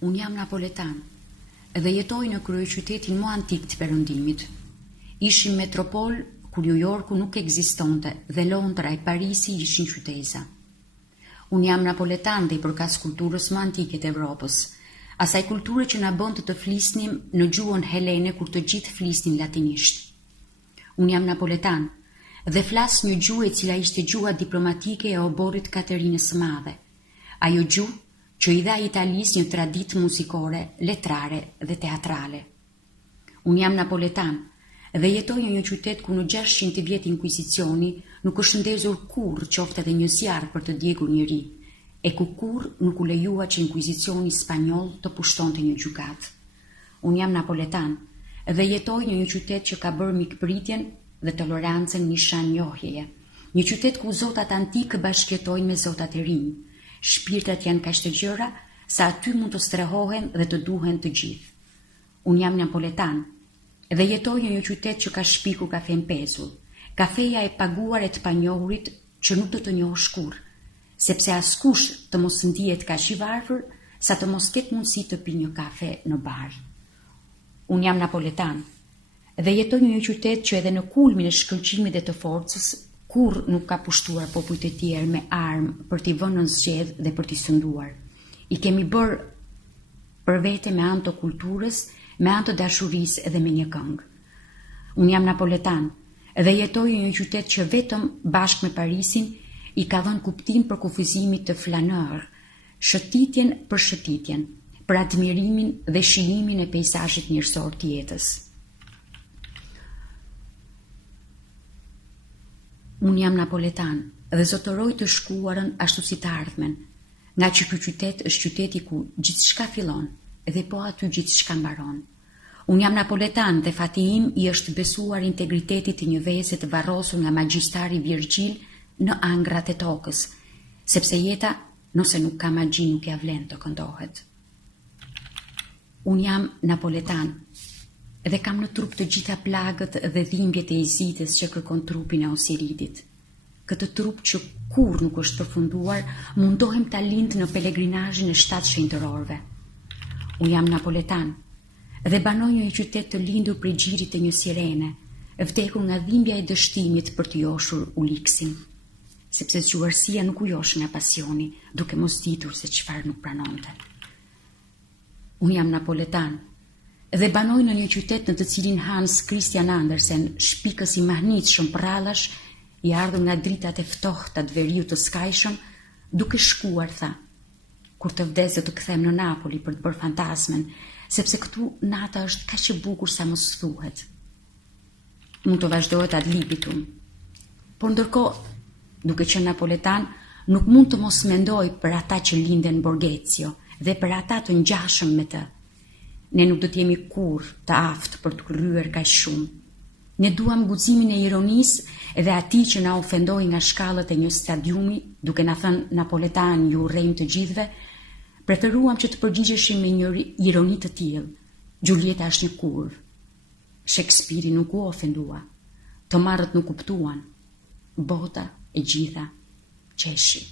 Unë jam napoletan dhe jetoj në kryeqytetin më antik të Perëndimit. Ishim metropol kur New Yorku nuk ekzistonte dhe Londra e Parisi ishin qyteza. Unë jam napoletan dhe i përkas kulturës më antike të Evropës, asaj kulture që na bën të flisnim në gjuhën helene kur të gjithë flisnin latinisht. Unë jam napoletan dhe flas një gjuhë e cila ishte gjuha diplomatike e oborrit Katerinës së Madhe. Ajo gjuhë që i dha Italisë një traditë muzikore, letrare dhe teatrale. Unë jam napoletan dhe jetoj në një qytet ku në 600 vjet inkuizicioni nuk është ndezur kurrë qoftë edhe një zjarr për të djegur njëri, e ku kurrë nuk u lejua që inkuizicioni spanjoll të pushtonte një gjykatë. Unë jam napoletan dhe jetoj në një qytet që ka bërë mikpritjen dhe tolerancën nishan njohjeje, një qytet ku zotat antikë bashkëjetojnë me zotat e rinj. Shpirtat janë kaq të gjëra sa aty mund të strehohen dhe të duhen të gjithë. Unë jam napoletan dhe jetoj në një qytet që ka shpikur kafe në pezull, kafeja e paguar e të panjohurit që nuk do të njohësh kurrë, sepse askush të mos ndihet kaq i varfër sa të mos ketë mundësi të pi një kafe në bar. Unë jam napoletan dhe jetoj në një qytet që edhe në kulmin e shkëlqimit dhe të forcës kur nuk ka pushtuar popujt e tjerë me armë për t'i vënë në zgjedh dhe për t'i sënduar. I kemi bërë për vete me anë të kulturës, me anë të dashurisë edhe me një këngë. Unë jam napoletan dhe jetoj në një qytet që vetëm bashkë me Parisin i ka dhënë kuptim për kufizimit të flaneur, shëtitjen për shëtitjen, për admirimin dhe shijimin e peizazhit njerëzor të jetës. Unë jam napoletan dhe zotëroj të shkuarën ashtu si të ardhmen, nga që ky qytet është qyteti ku gjithçka fillon dhe po aty gjithçka mbaron. Unë jam napoletan dhe fati im i është besuar integritetit të një vese të varrosur nga magjistari Virgjil në angrat e tokës, sepse jeta, nëse nuk ka magji, nuk ja vlen të këndohet. Unë jam napoletan dhe kam në trup të gjitha plagët dhe dhimbjet e Izitës që kërkon trupin e Osiridit. Këtë trup që kur nuk është përfunduar, mundohem ta lind në pelegrinazhin e 7 shenjtërorëve. Unë jam napoletan dhe banoj një qytet të lindur prej xhirit të një sirene, vdekur nga dhimbja e dështimit për të joshur Uliksin, sepse zgjuarësia nuk u josh nga pasioni, duke mos ditur se çfarë nuk pranonte. Unë jam napoletan dhe banoj në një qytet në të cilin Hans Christian Andersen, shpikës i mahnitshëm prrallash, i ardhur nga dritat e ftohta të veriut të skajshëm, duke shkuar tha: kur të vdes do të kthem në Napoli për të bërë fantasmen, sepse këtu nata është kaq e bukur sa mos thuhet. Mund të vazhdohet ad libitum. Por ndërkohë, duke qenë napoletan, nuk mund të mos mendoj për ata që linden Borgezio dhe për ata të ngjashëm me të. Ne nuk do t'jemi kurrë të aftë për të kryer kaq shumë. Ne duam guximin e ironisë dhe atij që na ofendoi nga shkallët e një stadiumi, duke na thënë napoletan ju urrejmë të gjithëve, preferuam që të përgjigjeshim me një ironi të tillë. Giulietta është një kurrë. Shakespeare nuk u ofendua. Të marrët nuk kuptuan. Bota e gjitha qeshi.